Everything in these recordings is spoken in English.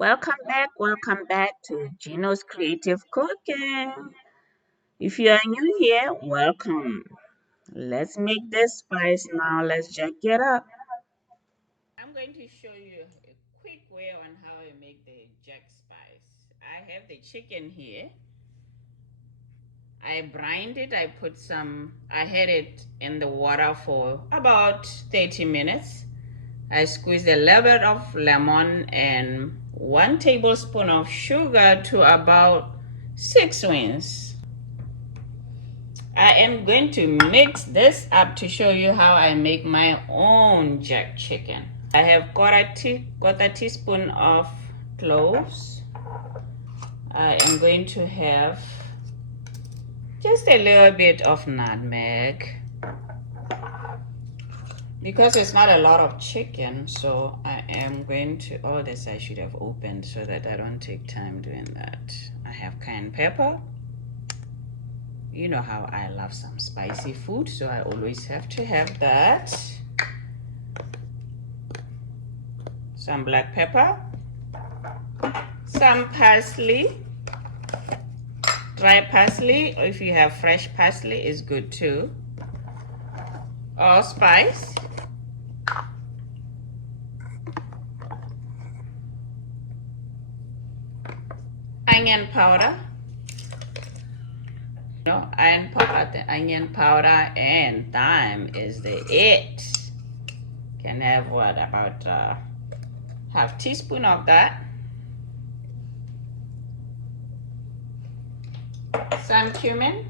Welcome back to Gino's Creative Cooking. If you are new here, welcome. Let's make this spice now. Let's jack it up. I'm going to show you a quick way on how I make the jerk spice. I have the chicken here. I brined it. I had it in the water for about 30 minutes. I squeezed a little bit of lemon and 1 tablespoon of sugar to about 6 ounces. I am going to mix this up to show you how I make my own jerk chicken. I have quarter teaspoon of cloves. I am going to have just a little bit of nutmeg. Because it's not a lot of chicken, so I am going to, all this I should have opened so that I don't take time doing that. I have cayenne pepper. You know how I love some spicy food, so I always have to have that. Some black pepper. Some parsley. Dry parsley, or if you have fresh parsley, is good too. Allspice. Onion powder. Onion powder and thyme is the it. Can have what, about half teaspoon of that. Some cumin.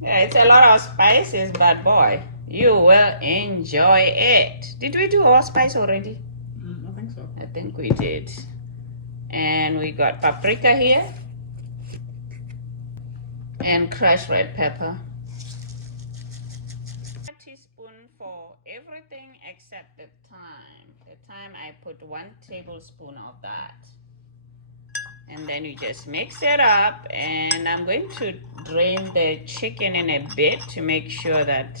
Yeah, it's a lot of spices, but boy, you will enjoy it. Did we do allspice already? I think so. I think we did. And we got paprika here. And crushed red pepper. A teaspoon for everything except the thyme. The thyme, I put 1 tablespoon of that. And then you just mix it up, and I'm going to drain the chicken in a bit to make sure that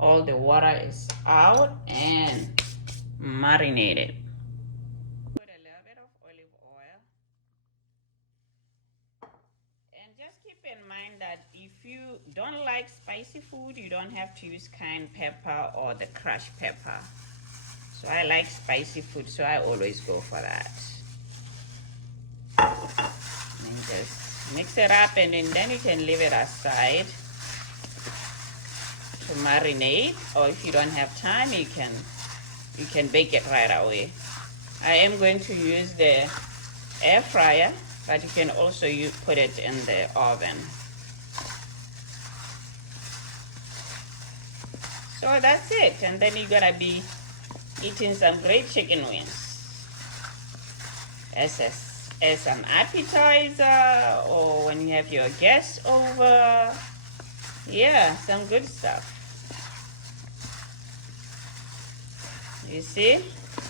all the water is out and marinate it. Put a little bit of olive oil, and just keep in mind that if you don't like spicy food, you don't have to use cayenne pepper or the crushed pepper. So I like spicy food, so I always go for that. And just mix it up, and then you can leave it aside to marinate, or if you don't have time, you can bake it right away. I am going to use the air fryer, but you can also put it in the oven. So that's it, and then you're gonna be eating some great chicken wings as an appetizer, or when you have your guests over. Yeah, some good stuff. You see?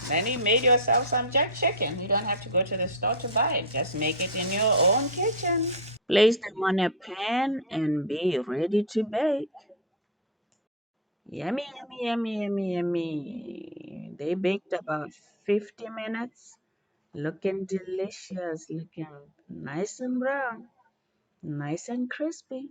Then you made yourself some jerk chicken. You don't have to go to the store to buy it. Just make it in your own kitchen. Place them on a pan and be ready to bake. Yummy, yummy, yummy, yummy, yummy. They baked about 50 minutes. Looking delicious, looking nice and brown, nice and crispy.